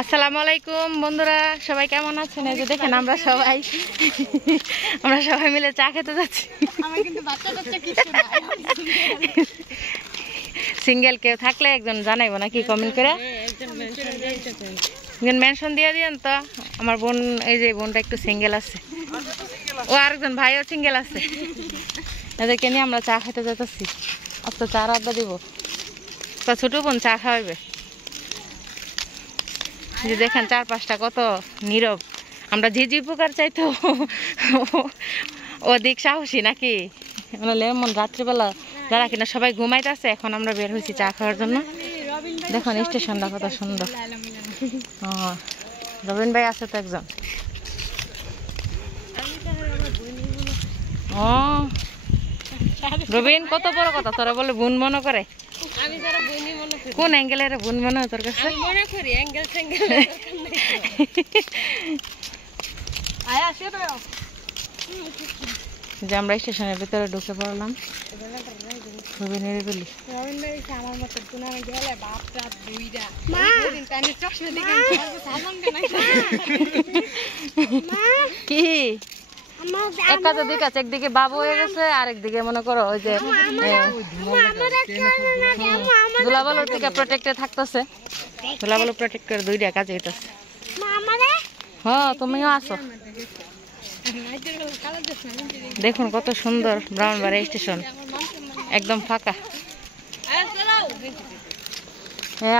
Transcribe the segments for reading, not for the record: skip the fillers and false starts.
আসসালামু আলাইকুম বন্ধুরা, সবাই কেমন আছেন? এই যে দেখেন আমরা সবাই মিলে চা খেতে যাচ্ছি। সিঙ্গেল কেউ থাকলে একজন জানাইবো নাকি কমেন্ট করে মেনশন দিয়ে দিয়েন তো। আমার বোন, এই যে বোনটা একটু সিঙ্গেল আছে, ও আরেকজন ভাইও সিঙ্গেল আছে। এদেরকে নিয়ে আমরা চা খেতে যেতেছি। আচ্ছা চা আড্ডা দিব, তো ছোট বোন চা খাওয়াবে। যে দেখেন চারপাশটা কত নীরব। আমরা ঝিঝি পোকার চাইতো অধিক সাহসী নাকি? এমন রাত্রিবেলা যারা কিনা সবাই ঘুমাইতেছে, এখন আমরা বের হয়েছি চা খাওয়ার জন্য। দেখুন স্টেশনটা কত সুন্দর। রবিন ভাই আছে তো একজন। ও রবিন, কত বড় কথা, তোরা বলে বোন মনে করে। কোন অ্যাঙ্গেলের বোন মনে হয় তোর কাছে? যে আমরা স্টেশনের ভিতরে ঢুকে পড়লাম। খুবই নিরিবিলি। কি এক কাজ দুই কাজ, একদিকে বাবু হয়ে গেছে, আরেকদিকে মনে করো ওই যে ধুলাবালুর থেকে প্রোটেক্টে থাকতেছে। ধুলাবালু প্রোটেক্ট করে দুইটা কাজে হইতেছে। হ্যাঁ তুমিও আসো। দেখুন কত সুন্দর ব্রাহ্মণবাড়িয়া স্টেশন, একদম ফাঁকা।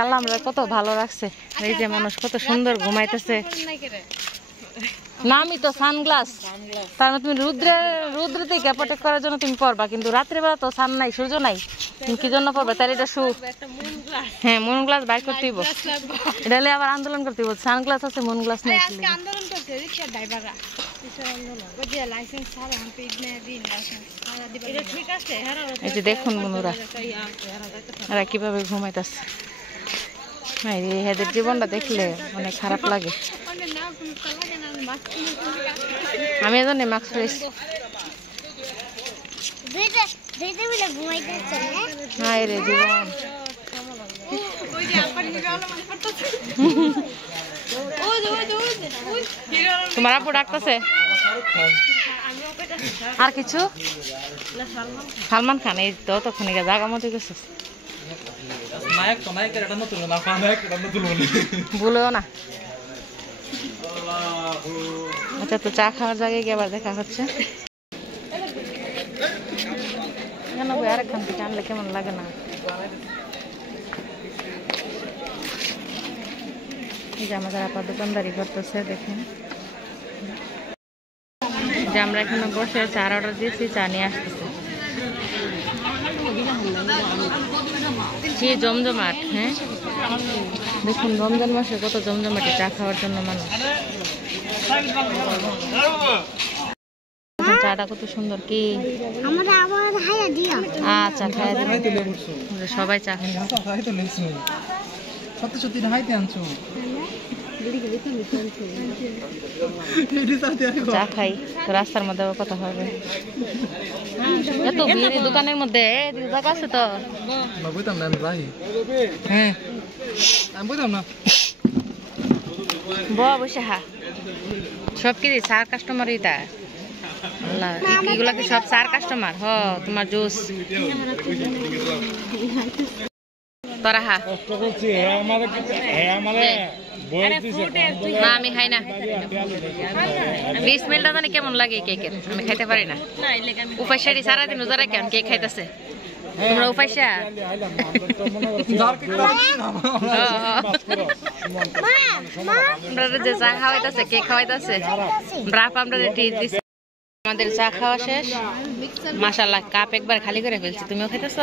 আল্লাহ আমরা কত ভালো রাখছে। এই যে মানুষ কত সুন্দর ঘুমাইতেছে। না আমি তো সানগ্লাস, তার মানে তুমি রুদ্র থেকে প্রোটেক্ট করার জন্য তুমি পরবা, কিন্তু রাত্রিবেলা তো সান নাই, সূর্য নাই, তুমি কি জন্য পরবা? তাহলে এটা হ্যাঁ মুন গ্লাস বাইর করতে হইব। এটা হলে আবার আন্দোলন করতে হইব। সানগ্লাস আছে, মুন গ্লাস নাই। এই যে দেখুন বন্ধুরা এরা কিভাবে ঘুমাইতেছে। এদের জীবনটা দেখলে অনেক খারাপ লাগে। আমি এজন্য মাস্ক পরেছি। হায় রে জীবন। তোমার আপু ডাকতেছে আর কিছু? সালমান খান। এই তো তখন জায়গা মতো গেছে, ভুলেও না। আচ্ছা তো চা খাওয়ার জায়গায় গিয়ে আবার দেখা হচ্ছে। আরেকখান থেকে আনলে কেমন লাগে না? এই যে আমাদের আপা দোকানদারি করতেছে দেখেন। যে আমরা এখানে বসে চার অর্ডার দিয়েছি, চা নিয়ে আসতেছে। কি জমজমাট। হ্যাঁ দেখুন রমজান মাসে কত জমজমাটে চা খাওয়ার জন্য মানুষ। চাটা কত সুন্দর। কি আচ্ছা খাই সবাই চা খাই। চা খাই তো রাস্তার মধ্যে কথা হবে। এত ভিড় দোকানের মধ্যে জায়গা আছে তো। হ্যাঁ বসে হা সব কি চার কাস্টমার। এটা এগুলা কি সব চার কাস্টমার? হ তোমার জুস তোরা হা। না আমি খাই না। স্মেলটা জানি কেমন লাগে কেকের, আমি খাইতে পারি না। উপাইশারি সারাদিন রোজা রাখেন কেক খাইতেছে। তোমরা উপাইশা যে চা খাওয়াইতেছে, কেক খাওয়াইতেছে, ব্রাপ আমরা ট্রিট দিচ্ছি। আমাদের চা খাওয়া শেষ মাশাআল্লাহ। কাপ একবার খালি করে ফেলছি। তুমিও খাইতেছ?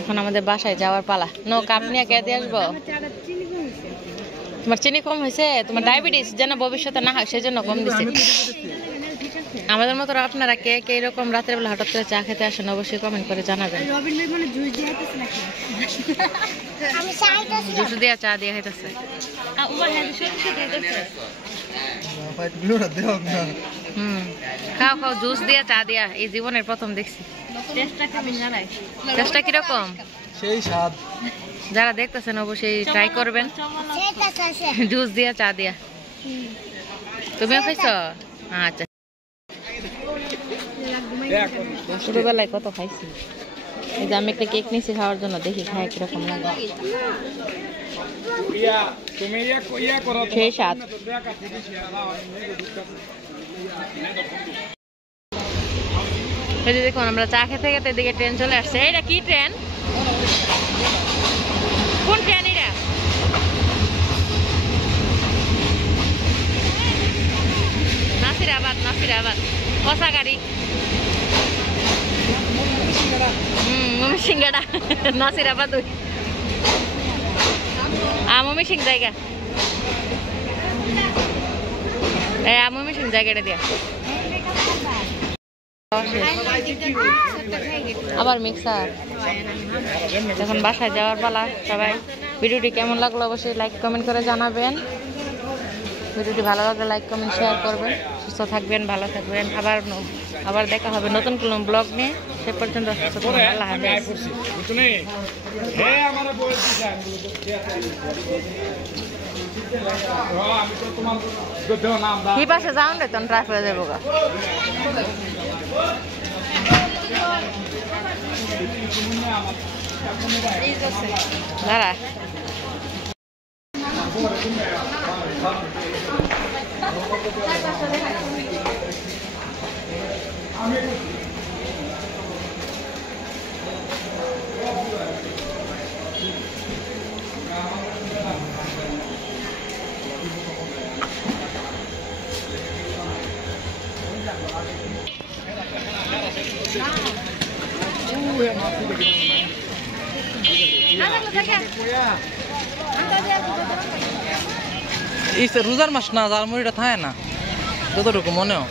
এখন আমাদের বাসায় যাওয়ার পালা। নো কাপ নিয়ে কে দিয়ে আসবো? তোমার চিনি কম হয়েছে? তোমার ডায়াবেটিস যেন ভবিষ্যতে না হয় সেজন্য কম দিচ্ছে। আমাদের মতো আপনারা কে কে এরকম রাতের বেলা হঠাৎ করে চা খেতে আসেন অবশ্যই কমেন্ট করে জানাবেন। জুস দিয়া চা দিয়ে খাইতেছে। খাও খাও জুস দিয়া চা দিয়া, এই জীবনের প্রথম দেখছি। টেস্টটা কিরকম? সেই স্বাদ। যারা দেখতেছেন অবশ্যই ট্রাই করবেন জুস দিয়া চা দিয়া। তুমিও খাইছো? আচ্ছা, ছোটবেলায় কত খাইছি। এই যে আমি একটা কেক নিয়েছি খাওয়ার জন্য, দেখি খাই কিরকম লাগে। সেই স্বাদ। এই যে দেখুন আমরা চা খেতে খেতে এদিকে ট্রেন চলে আসছে। এটা কি ট্রেন? কোন ট্রেন এটা? নাসিরাবাদ, নাসিরাবাদ কষা গাড়ি। মমি সিংগাড়া নাসিরাবাদ মমি সিং জায়গা মমি সিং জায়গাটা দিয়া আবার মিক্সার। যখন বাসায় যাওয়ার পালা। সবাই ভিডিওটি কেমন লাগলো অবশ্যই লাইক কমেন্ট করে জানাবেন। ভিডিওটি ভালো লাগলে লাইক কমেন্ট শেয়ার করবেন। সুস্থ থাকবেন, ভালো থাকবেন। আবার দেখা হবে নতুন কোনো ব্লগ নিয়ে। সে পর্যন্ত সুস্থ থাকবেন। আল্লাহ হাফেজ। কি পাশে যাও রে তখন ট্রাই করে দেবো গা। দাঁড়া রোজার মাস না, যার মুড়িটা থাকে না যতটুকু মনে হয়।